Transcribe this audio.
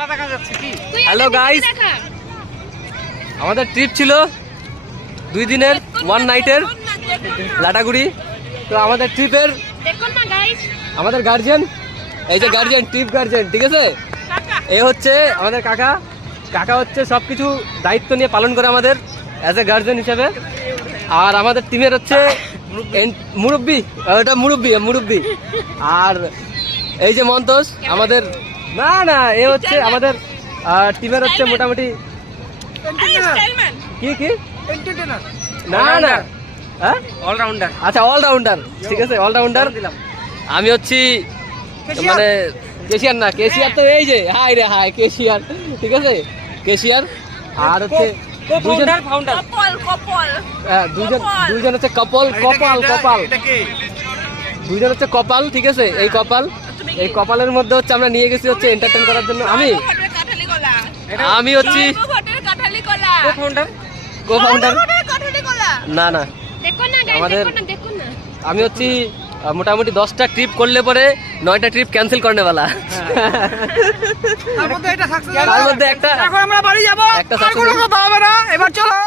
Hello guys, আমাদের trip ছিল 2 দিনের 1 নাইটের লাটাগুড়ি। তো আমাদের ট্রিপের আমাদের গার্জিয়ান, এই যে গার্জিয়ান, ট্রিপ গার্জিয়ান, ঠিক আছে? এ হচ্ছে আমাদের কাকা। কাকা হচ্ছে সবকিছু দায়িত্ব নিয়ে পালন করে আমাদের অ্যাজ এ গার্জিয়ান হিসেবে। আর আমাদের টিমের হচ্ছে মুরব্বি, ওটা মুরব্বি। আর এই যে মন্তোষ আমাদের, না না, এ হচ্ছে আমাদের টিমের হচ্ছে মোটামুটি কি না না, হ্যাঁ অলরাউন্ডার। আচ্ছা, অলরাউন্ডার, ঠিক আছে, অলরাউন্ডার। আমি হচ্ছি মানে কেশিয়ার, না কেশিয়ার তো এই যে হাই রে হাই কেশিয়ার, ঠিক আছে, কেশিয়ার। আর হচ্ছে দুজন হচ্ছে কপাল, দুইজন হচ্ছে কপাল, ঠিক আছে। এই কপালের মধ্যে হচ্ছে আমরা নিয়ে গেছি হচ্ছে এন্টারটেইন করার জন্য। আমি হচ্ছি co-founder না না আমাদের, আমি হচ্ছি মোটামুটি 10টা ট্রিপ করলে পরে 9টা ট্রিপ ক্যান্সেল করনে वाला। তার মধ্যে একটা, এখন আমরা বাড়ি যাব, আর কোনো কথা হবে না, এবার চলো।